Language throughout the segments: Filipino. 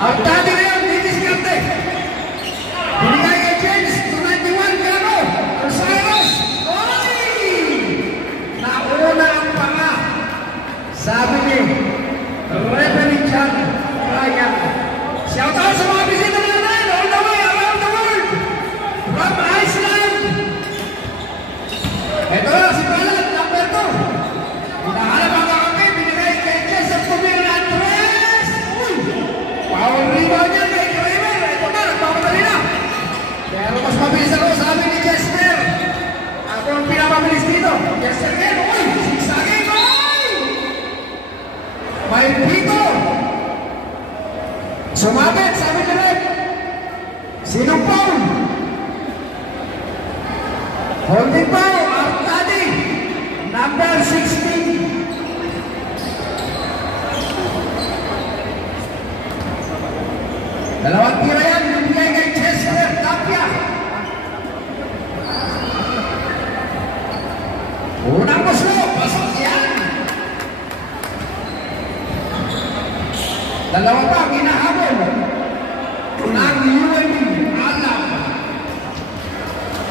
Ang dati na yan, didiskarte. Binigay kay James, 291 Gano. Rosales, oy! Nauna ang panga. Sabi ni Reverend John Ryan. Shout out sa mga bisita natin all the way around the world. From Iceland. Ito na si Palat, number 2. Hinahanap ang kakapit, binigay kay Joseph Cumil Andres. Power rebound niya kay Kramer. Ito na, nagpapadali na. Pero mas mabilis ako, sabi ni Chester. Ako ang pinapabilis dito. Chester again, uy! Sigsagin, uy! May pito. Sumabit, sabi ni Red. Sinong foul? Holding foul, Artadi. Number 16. Dalawang tira yan, bibigay kay Chester Tapia. Unang gusto, pasok yan. Dalawa pa, ginahabol. Unang UNB, alam.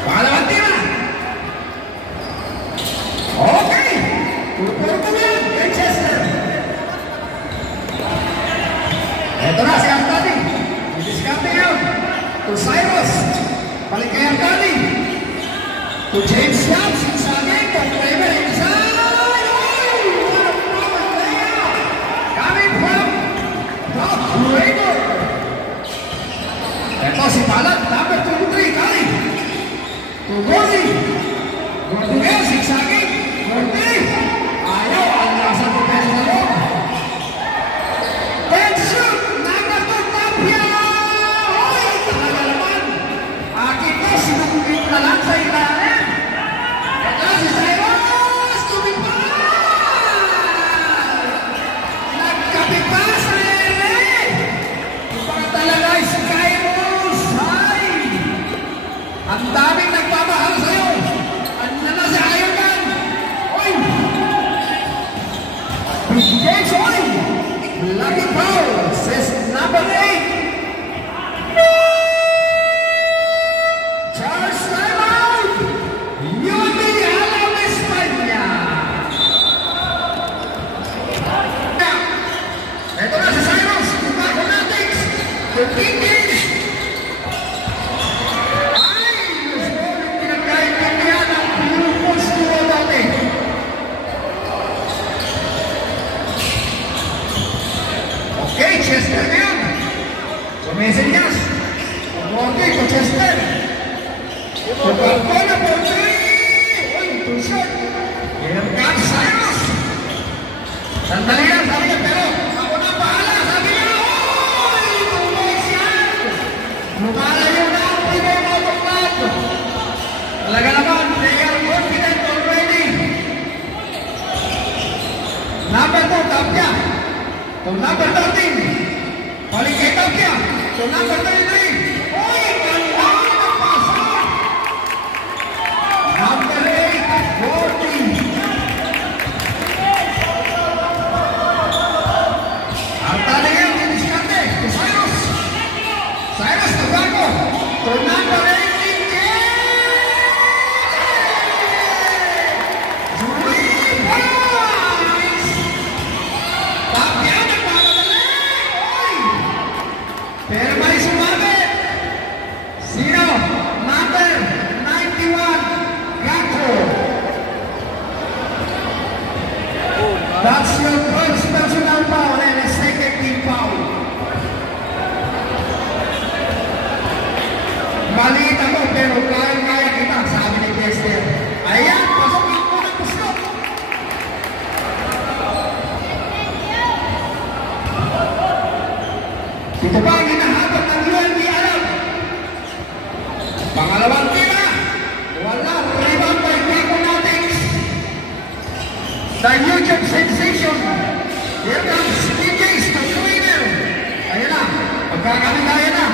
Pangalawang tira. Okay, puro-puro ko yan kay Chester. Ito na si Artadi. Diskarte yun. To Cyrus. Balik kay Artadi. To James Young. Sigsagin. To Kramer inside. Oh! What a problem there. Coming from Doc Kramer. Ito si Palat. Number 23. Kali. To Gordy. Gordy ngayon. Sigsagin. Gordy. Ayaw. Ang nasa profession na loob. And shoot. Number 2. Tapia. Sinugin na lang sa ilalim. Ito si Cyrus. Tumipad. Nagkapit sa nere. Iba talaga si Cyrus. Ay. Ang daming nagpapahal sa'yo. Ano na si Iron Man? Oy. Big James, oy. Lucky foul. Says number 8. Okay, Chester ngayon. Sumesenyas. Okay, to Chester. Pagkakona po, 3. Uy, 2 shot. Here comes Cyrus. Sandali lang, sabi niya, pero ako na bahala. Sabi niya, uy, tuloy yan. Lumalayo na ang Pinoy Motorclub. Talaga naman, they are confident already. Number 2, Tapia. To number 13. Balik kay Tapia. To number 33. Uy, ganda ng pasok. Number 8, 40. Ang talingan, diniskarte. To Cyrus. Cyrus, to Gago. To number 18. Pero may sumabit! The YouTube sensation. Here comes Kim Gates, the winner. Ayan na. Magkakabigaya na.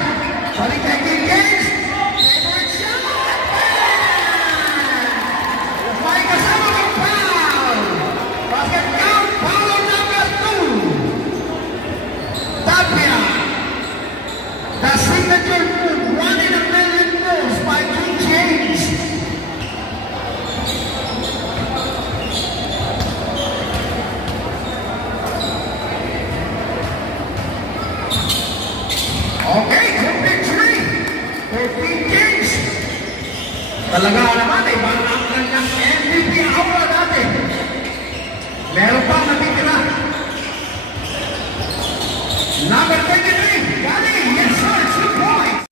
Balik kay Kim Gates. Favorite shot. May kasama ng foul. Basket count. Foul number 2. Tapia. The signature move. 1 in a million moves by Kim Gates. Okay, good victory for Kim Gates. Talaga naman, ibang ang kanyang MVP aura dati. Meron pang natitira. Number 23, Gani, yes sir, 2 points.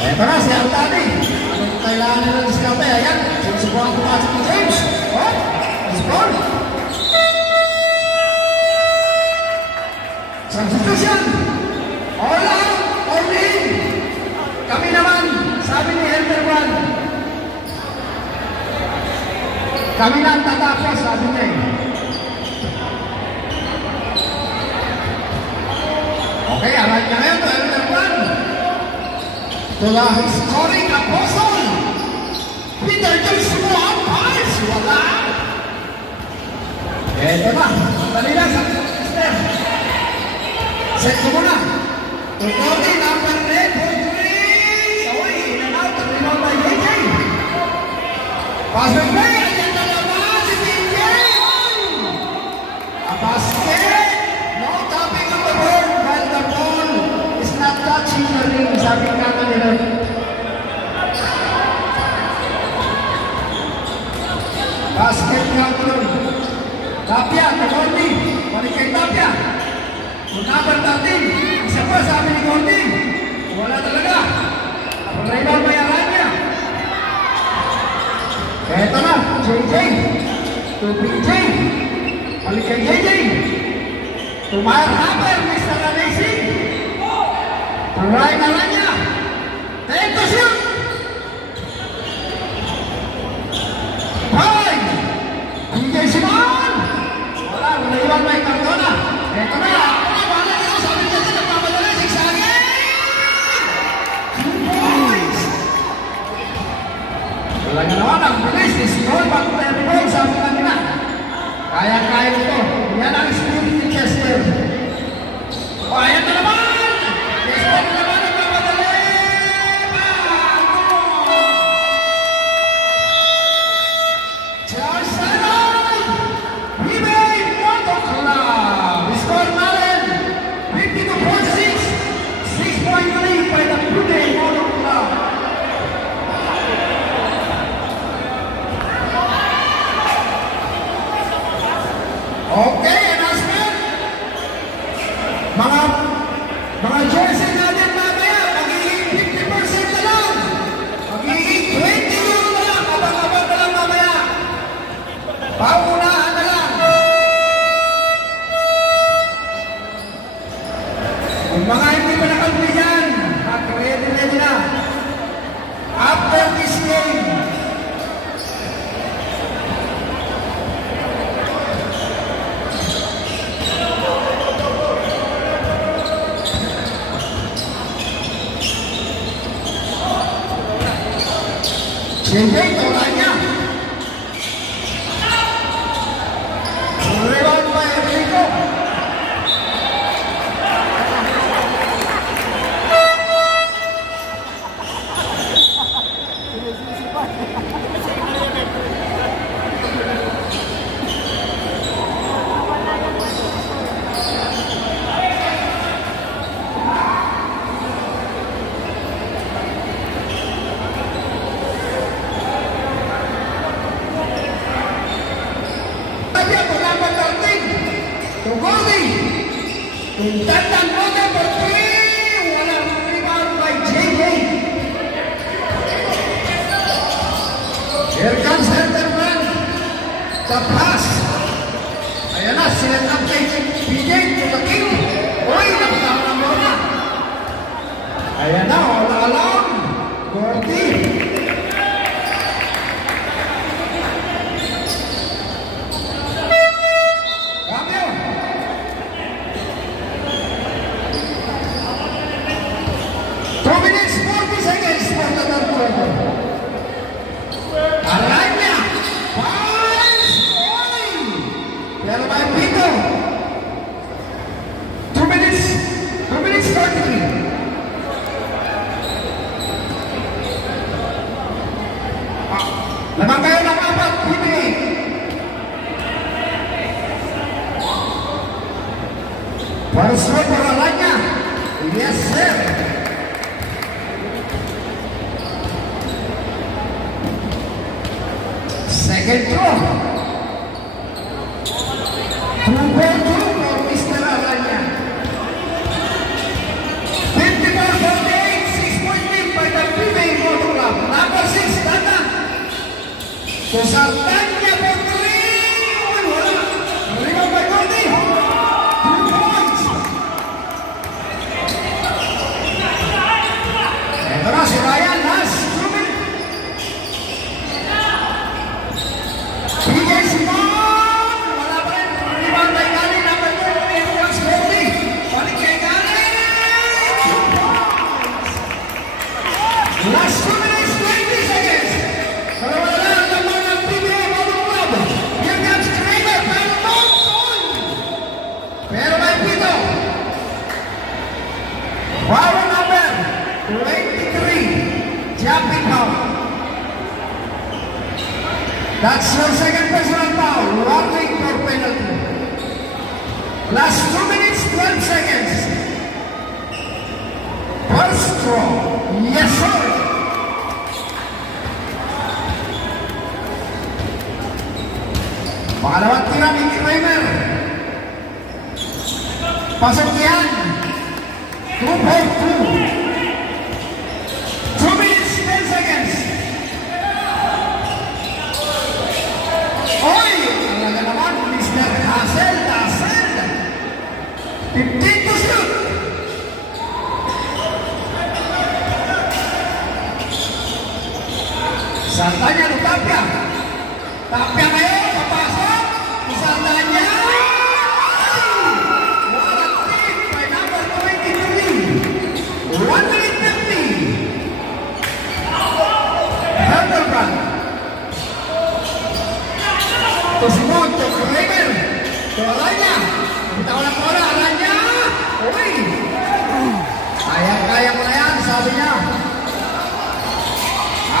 Eto na, si Altani. Anong kailangan nila ng scape? Ayan, sinusubukan ko kasi ni James. Oh, score. Substitution! All out! All in! Kami naman, sabi ni Elderman. Kami na ang tatapos, sabi niya eh. Okay, alright na ngayon to Elderman. To the historic apostle, Peter Joshua Ampars. Wala! Eto na, dali lang sa sister. Set ko muna. Tutuloy, number 10, 4-3. Saway, in and out. Rebound by JJ. Pass and play. Ayan na naman si JJ. A basket. No tapping on the board while the ball is not touching the ring. Sabi nga nila. Basket counter. Tapia, Gordy. Balik kay Tapia. Number 13, isa pa sabi ni Gordy, wala talaga. Pag-rebound ba yung niya? Eto na, JJ. To BJ. Balik kay JJ. To Mayer Haber, Mr. Amazing. To Ryan Aranya. Take the shoot. 5. BJ Simon. Wala, iwan ba yung Cardona? Eto na. Wala naman ang bilis, is-roll back to every ball, sabi kanina. Kaya-kaya ito. Yan ang spirit ni Chester. O, ayan na naman! Chester na naman ang mamadali! Charles Arnold! Ribay Moto Club! Score natin! 52.6! 6.3 by the Ribay Moto Club! Okay, announcement. Mga jersey natin mamaya, magiging 50% na lang. Magiging 20 euro na lang. Abang-abang na lang mamaya. Paunahan na lang. Kung mga hindi pa nakalbi yan, mag-ready na. After this game, JJ, tolak niya. Rebound by Enrico. Tandang bola berpilih, walau rebound by JJ. Here comes Elderman. The pass. Ayan na, sinet up kay BJ to the king. Uy, nakatawa ng bola. Ayan na, all along. Gordy. Lamang kayo ng apat, Bibi. First throw para Aranya. Yes, sir. Second throw. 2-4-2 for Mr. Aranya. 54-48, 6-point lead by the Bibi Motor Club. Number 6, Tata. So Sartanya for 3. Wala. Rebound by Gordy. 2 points. Ito na si Ryan. Last 2 minutes. PJ Simon. Wala pa rin. Rebound by Gali. Number 2. Ito na si Gordy. Balik kay Gali. 2 points. Last 2 minutes. 20 seconds. Pero wala lang naman ang PBA Motor Club. Here comes Kramer. Pero not on. Pero may pito. Foul number 23. Jumping foul. That's your second personal foul. Warning for penalty. Last 2 minutes, 12 seconds. First throw. Yes, sir. Pangalawang tira ni Kramer. Pasok yan. 2-4-2. 2 minutes, 10 seconds. Oy! Talaga naman, Mr. Hassel. 15 to shoot. Sartanya to Tapia. Tapia kayo, papasok. Sartanya. What a tip by number 23. 1 minute 50. Herberbrand. To Simon, to Kramer. To Aranya. Kita ulang bola, Aranya. Uy. Kaya mo na yan, sabi niya.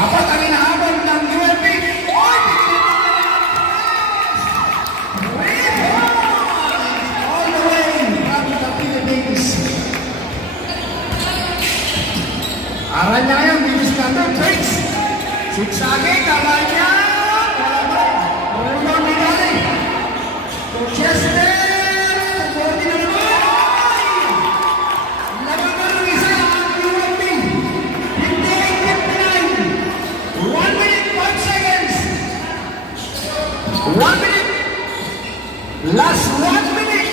Apat ang inahabol ng UNP. Oy! All the way from the Philippines. Aranya ngayon, bilis ka to, tricks. Sigsaging, Aranya. Wala ba? Rulo ni Gali. To Chester. To Gordy na naman. Labanan ng isa ang UNP. 58-59. 1 minute, 5 seconds. 1 minute. Last 1 minute.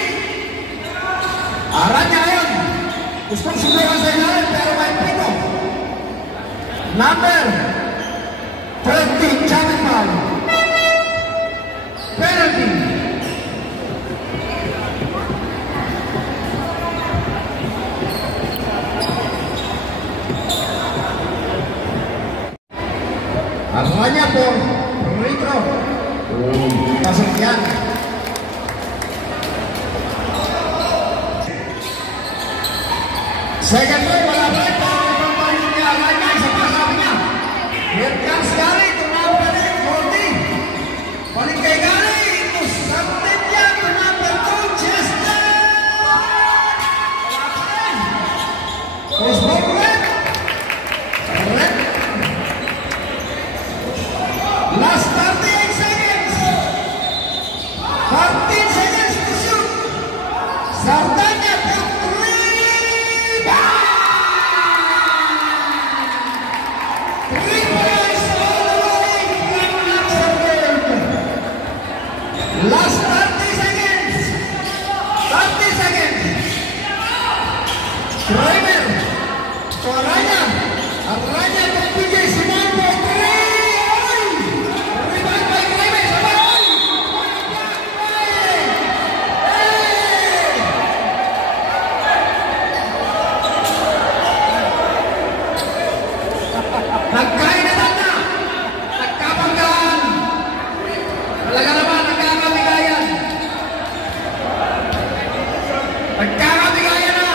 Aranya ngayon. Gustong subukan sa ilalim pero may pito. Number 13, Jamin Ball. Penalty. Aranya por Ritro. Pasok yan. Second play, wala pa rin. Pagpapalit niya, Aranya, isa pa sabi niya. Here comes Gali, tumawag na rin, Gordy. Balik kay Gali, ito something niya, to number 2, Chester. Wala pa rin. Osborne red. Red. Last 38 seconds. 13 seconds to shoot. Sartanya for 3. Bang! 3 points all the way from Luxembourg. Last 30 seconds. 30 seconds. Kramer. To Aranya. Aranya to PJ Simon for 3. Rebound by Kramer. Sabay! Nagkain na tanda. Nagkapanggaan. Talaga naman, nagkakabigayan. Nagkakabigayan na.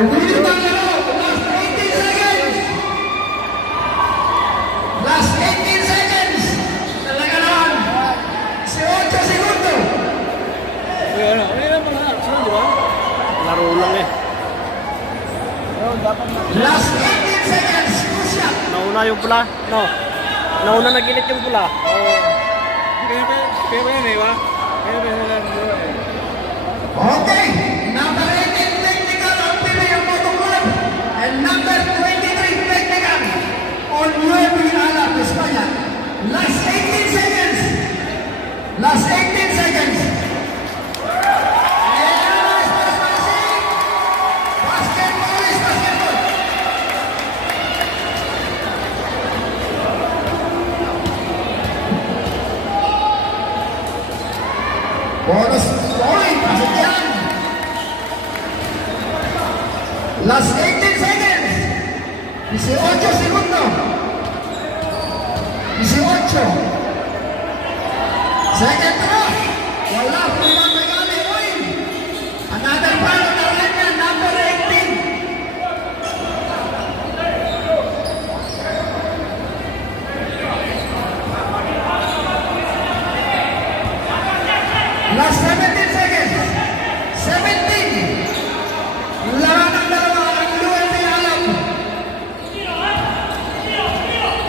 Hindi na laro. Last 8 Dali. Last 18 seconds. Two shot. Nauna yung pula. No. Nauna nagilit yung pula. Okay. Number 18 technical on Pilihan Moto Club. And number 23 technical on UAP Alap, España. Last 18 seconds. Last 18 seconds. Bonus point, masuk yan. Last 18 seconds. 18 segundo. 18. Second row. Wala po ibang megali. Uy. Another ball na rin yan. Number 18. Last 17 seconds. 17. Laban ng dalawa ang UAP Alap.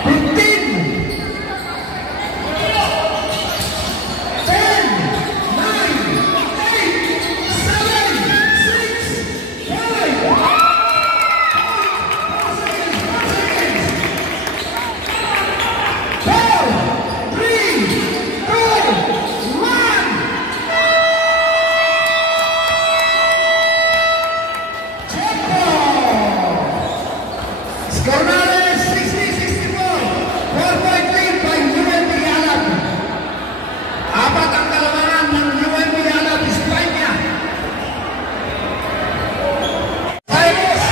15. 10. 9. 8. 7. 6. 5. 4. 3. 2. 1. Scornales 60-64, 4-point lead by UAP Alap. Apat ang kalamangan ng UAP Alap, España. Cyrus,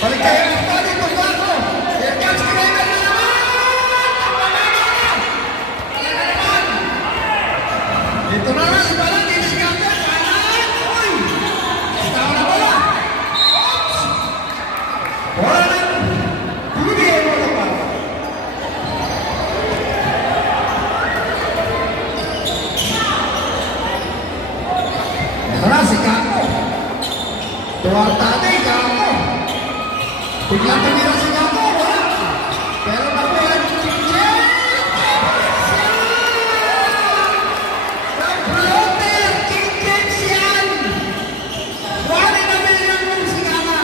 balik kayo ng pati, Tubaco. Here comes Kramer na naman. Ito na lang, ibalang dito si Captain. Uy, itaw na bola. Bola na. Bigyan mo na pa. Ito na si Kako. Tuwag tatay, Kako. Biglang tumira si Kako. Wala. Pero nakuha si Jen. The floater, King James yan. Wala na bilang mo si Kama.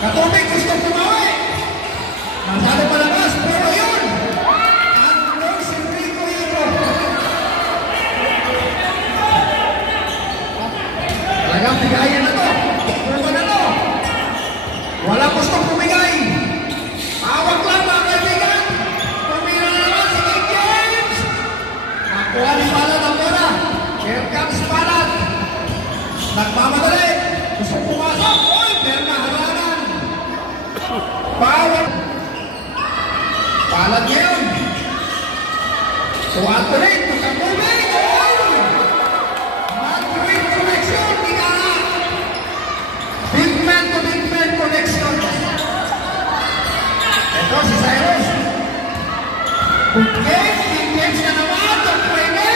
Katubig gusto pumawi. Masyado palabas, pero yun. Ang Luis Enrico Hero. Talagang bigayan na to. Buka na to. Wala gustong pumigay. Awag lang mga kaibigan. Pumira na naman si King James. Nakuha ni Palad ang bola. Here comes Palad. Nagmamadali. Gusto pumasok. Uy, pero nahalangan. Power. Palad ngayon. Tuwag ko rin. Tukang-moving. Madrid connection. Tika. Big man to big man connection. Ito si Cyrus. Good game. Big games na naman. Pwede.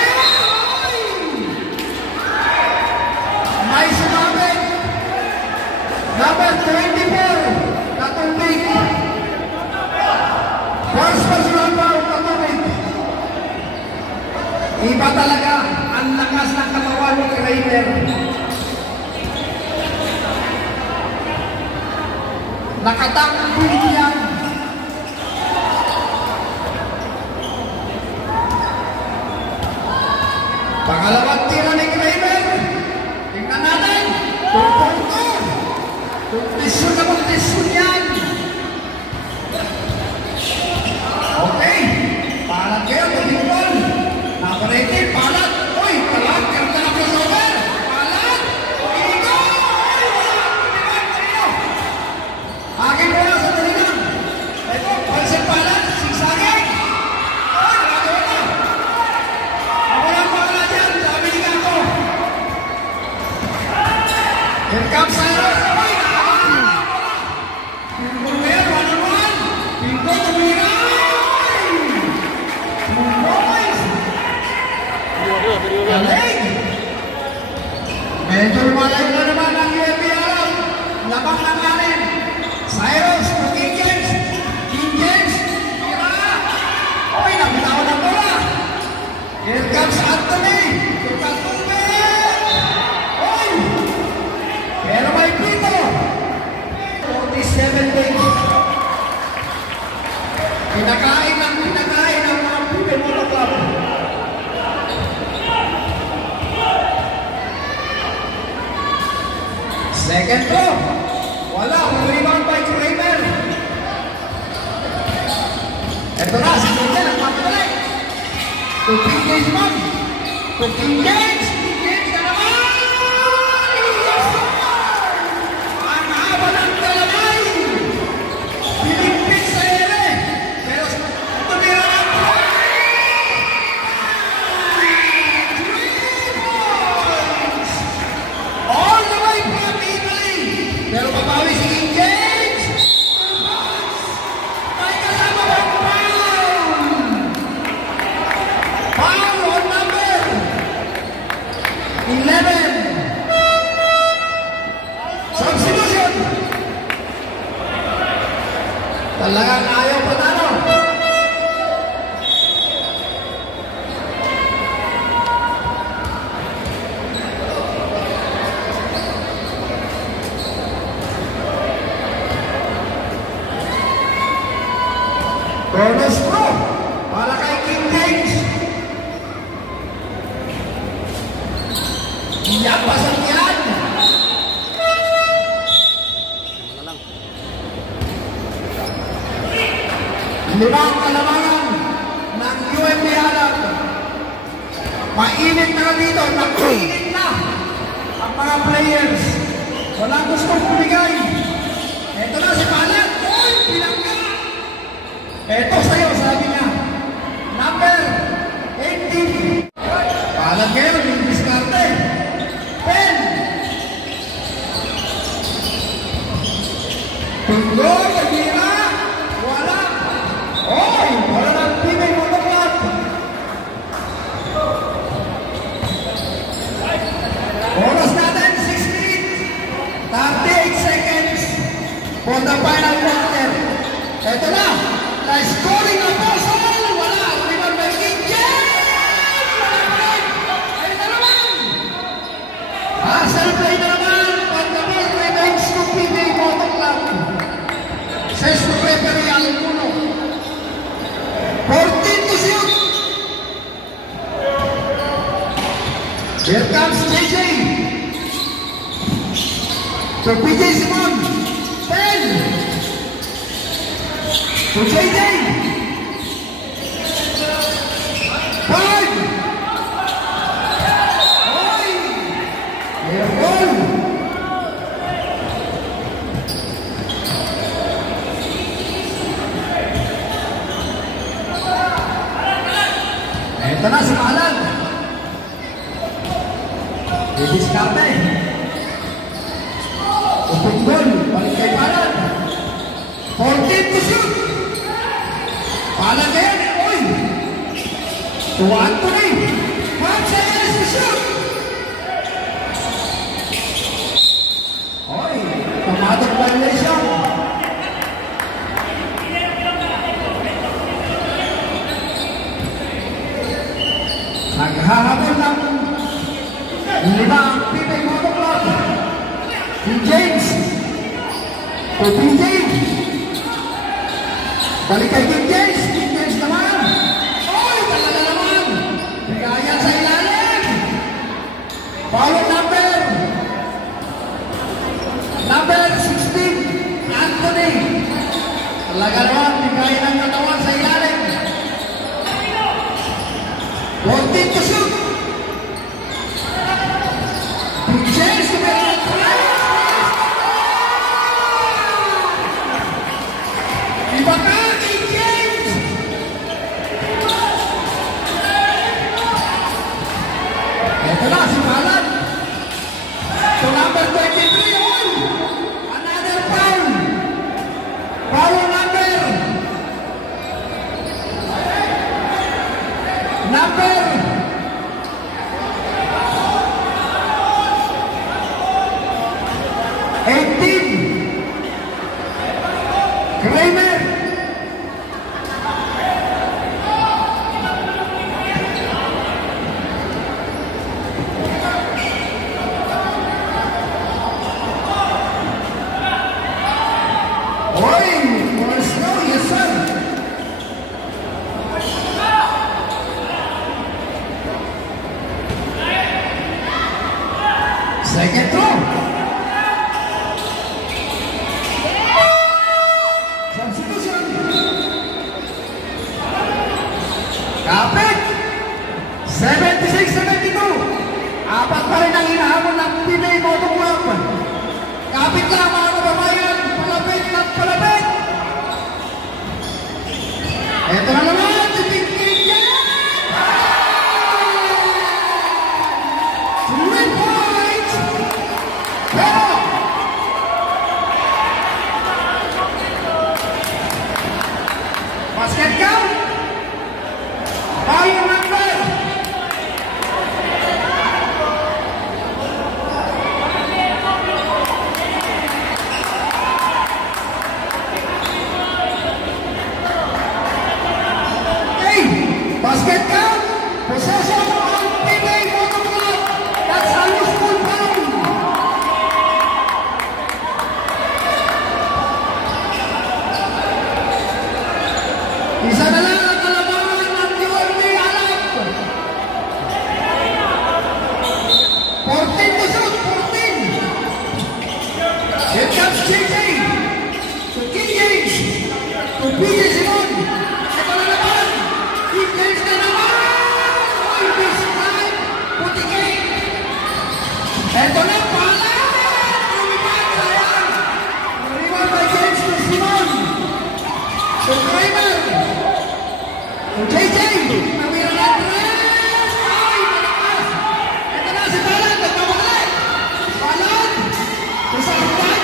May sumabit. Number 24. Katubig. First personal foul, Katubig. Iba talaga ang lakas ng katawan ni Kramer. Nakatakbuhin yan. Pangalawang tira ni Kramer. Tingnan natin. 2.2. Tisyon na mag-tisyon yan. Okay. Palat kayo. Pag-ibon. Naparating. Palat. Uy, palat. Ganda na crossover. Palat. Igo. Uy, wala. Pag-ibon. Aking bola sa talinan. Ito. Pansin palat. Sigsagin. Uy, nagawa na. Ako lang palat yan. Sabi ni Kako. Here comes Cyrus. Uy, medyo lumalag na naman. Second throw. Wala. Rebound by Kramer. Ito na. Si Kramer ang papalay. To PJ Simon. To PJ. PJ na naman. Ang haba ng talabay. Pilimpik sa ere. Pero tumira ng all the way from Italy. Pero papawi si King James. May kasama bang foul? Foul on number 11. Substitution. Talagang ayaw panalo. Bonus pro para kay King James. Iyak pa sa tiyan. Wala lang. Limang kalamangan ng UMP Alam. Mainit na dito, nakuinit na ang mga players. Walang gustong bumigay. Ito na si Palat. Oy, pinangga. Ito sa'yo, sabi niya. Number 18. Palat ngayon, yung diskarte. 10. Tuloy, nagtira. Wala. Oy, wala ng Pinoy Motorclub. Oras natin, 6 minutes. 38 seconds for the final quarter. Ito na. The scoring apostle. Wala. Rebound by King James. Wala. Ay na naman. Hustle play na naman. Pagkabal remains to PJ Motorclub. Says to referee Alan Puno. 14 to shoot. Here comes JJ. So PJ Simon. 10. To JJ. 5. Oy. Careful. Ito na si Malan. Didiskarte. Upunggol. Balik kay Malan. 14 to shoot. Palan ngayon. Oy. To Anthony. 5 seconds to shoot. Oy. Tomatic violation. Naghahabol ng 5 ang PJ Motorclub. King James. To PJ. Balik kay King James. King James naman. Oy, talaga naman. Bigayan sa ilalim. Foul number 16. Anthony. Talaga naman. Bigayan ang katawan sa ilalim. 14 to shoot. King James to be iba ka, King James! Ito na, si Malan. To number 23, on! Another foul! Foul number 18. Kramer. Oy, first goal, yes sir. Second throw. Kapit! 76-72. Apat pa rin ang hinahamon ng Pinoy Moto Club. Kapit lang mga kababayan. Palapit at palapit. Ito na naman si Pinky Jan! 3 points! Pero basket count. Bayang number. Basket count. Possession on Pinoy Moto Club. That's how you score pound. Isa na lang ang kalabangan ng UMP Alap. 14 to shoot, 14. Here comes JJ. To King James. To PJ Simon. Ito na naman. King James na naman. Oy, this time. Putikik. Ito na pala. Lumipat, sayang. Nariwan by James to Simon. To Kramer. To JJ. Nawira na tres. Ay, malakas. Ito na si Balan. Nagkabalik. Balan. To Santana.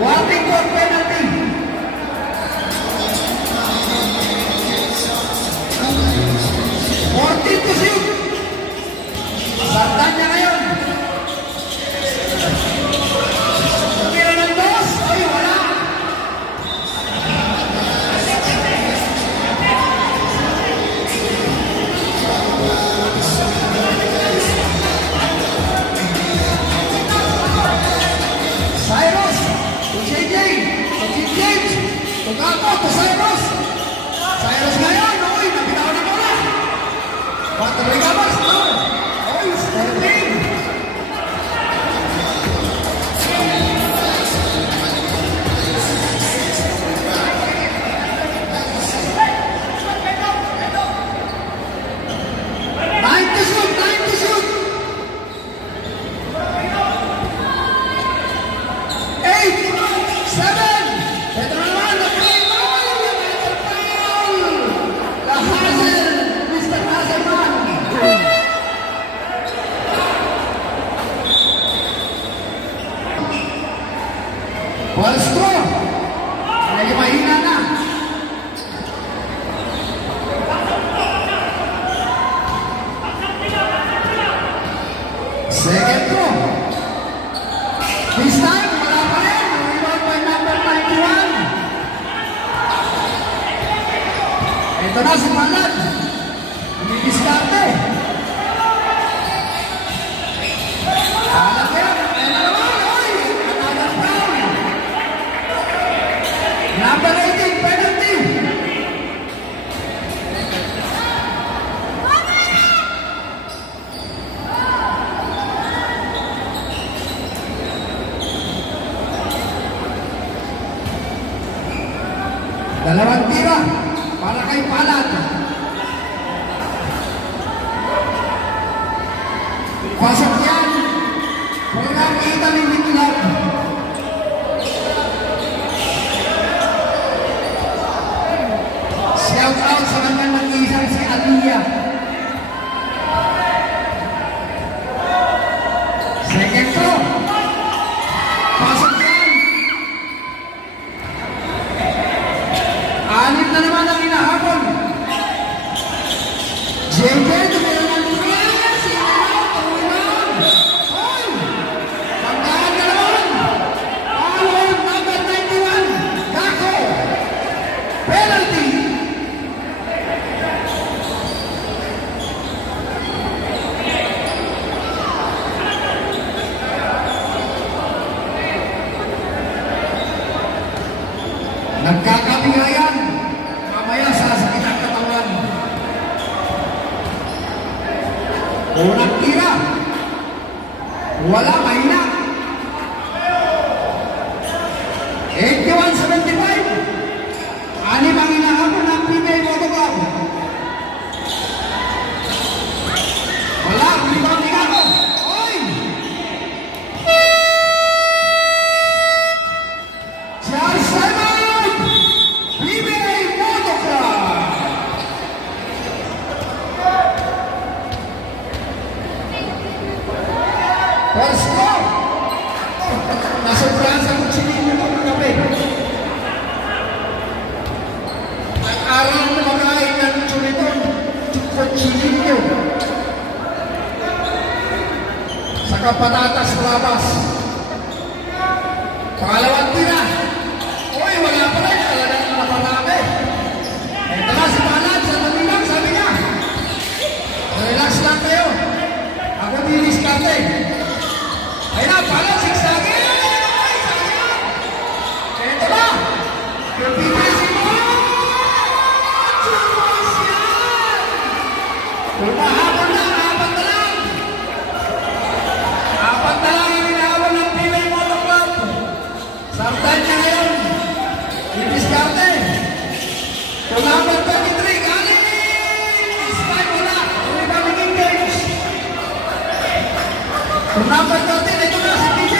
Warning for penalty. Warning to shoot. Saktan niya ngayon. Tumira ng dos. Ay, wala. Cyrus. To JJ, to King James, to Gato, to Cyrus. Cyrus ngayon, oy, napitaw na bola. Pato Rigabas, no. Oy, stepping. Nine to shoot, 9 to shoot. 8, 7. Ito naman, na-play foul! The Hazel, Mr. Hazelman. Balstro. Medyo mahina na. Second throw. This time, wala pa rin. Rebound by number 91. Ito na si Balan. Umidiskarte. Alam yan. Ayan na naman. Oy! Another foul. Number 18, penalty. Dalawang tira para kay Balan. Pasok yan. Walang kita ng bitlog. Garcia. Second throw. Pasok yan. Anim na naman ang inahabol. JJ, tumira ng prayer. Sinalaw, tumulong. Hoy! Pagkaan na naman. Foul number 91. Kako. Penalty. Nagkakabigayan. Mamaya sasakit ang katawan. Unang tira. Wala mahina. 81-75. Anim ang inahabol ng female Moto Club. Wala. Rebound ni Kako. Oy! Charles Simon! PBA Moto Club! First goal! Nasobrahan sa kutsilin mo ng gabi. Ang araw na makain ng churiton, kutsilin nyo. Saka patatas labas. Pangalawang tira. Uy, wala pa rin. Talagang naparami. Ito na si Balad sa Manilang, sabi niya. Relax lang kayo. Ako diniskarte. Ayun na, Balad, sigsagin. Ay, sayang. Ito na. Yung PPC mo. Chumas yan. Umahapon na, apat na lang. Apat na lang yung inaawal ng PBA Moto Club. Samtan niya ngayon. Ibiskarte. Number 23, galing! Spike wala. Uli ba maging games? Number 13, ito na si TJ.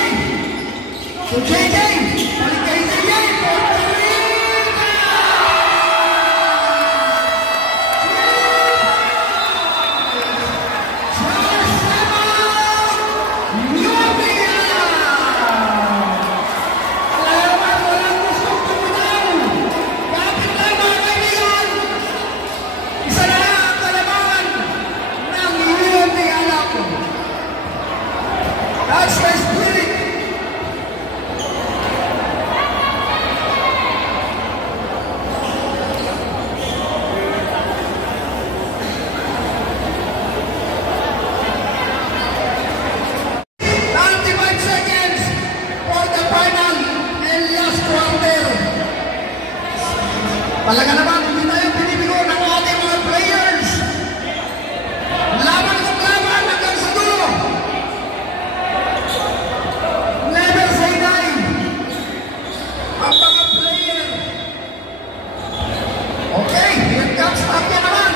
So JJ, balik kay TJ. That's the spirit. Talaga naman, hindi tayo pinibigo ng ating mga players. Laban ng laban hanggang sa dulo. Never say die. Ang mga player. Okay, here comes Tapia naman.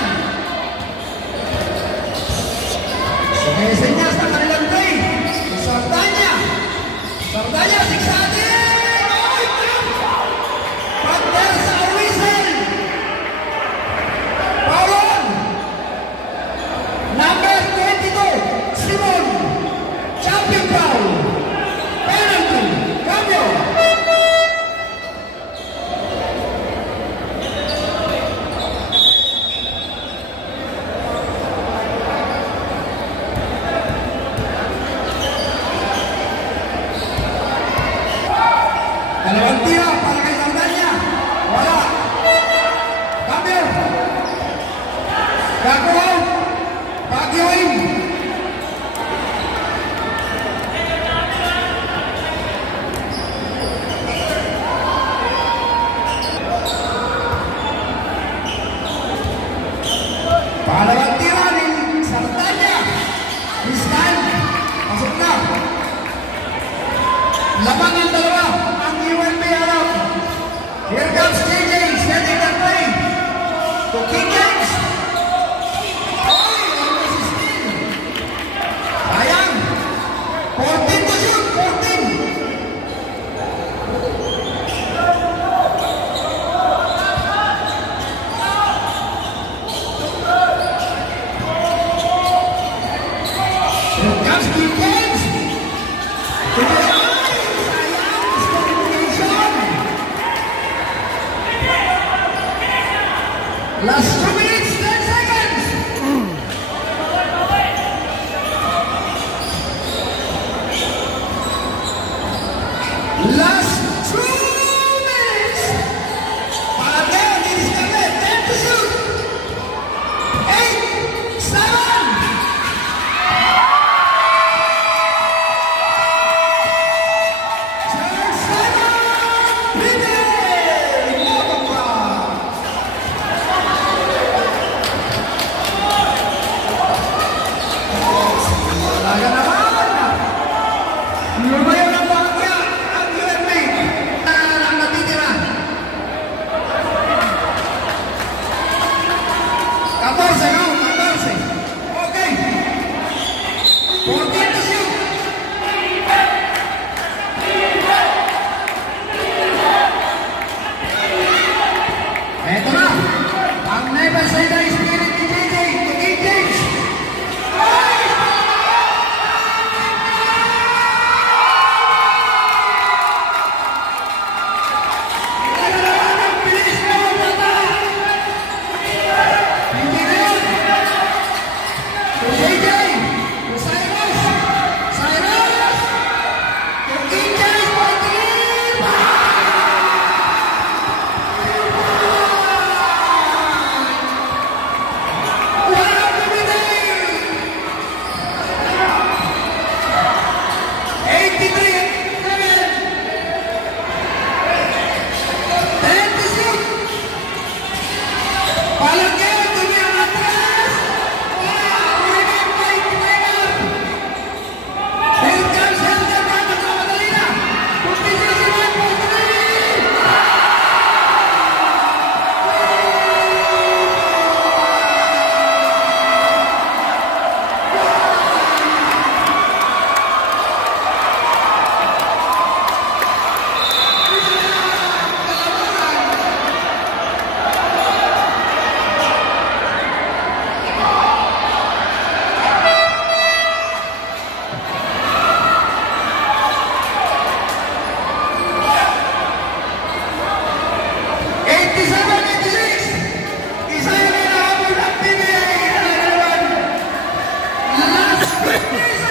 Sinesenyas na kanilang play. Sardanya. Sardanya, siksatin. Pagder sa whistle. Paulon. Number 22, Simon. Champion foul. Penalty. Cambio. Dalawang tira para kay Sardanya. Wala. Cambio. Gago out. Baguio in. Pangalawang tira ni Sardanya. Iskan. Pasok na. Laban ng dalawa. Ang UNP harap. Here comes JJ. Setting the play. To King James. Ay, almost steal. Sayang. 14 to shoot. 14. Last King James. Last 2 minutes, 10 seconds. Last 2 minutes. Palagay, linis kami. 10 to shoot. 8, 7. Eto na, ang Never Say Die Spirit ni JJ, ni King James. Ang bilis mo, bata! Hindi na yun. To JJ, to Cyrus, Cyrus, to King James, Last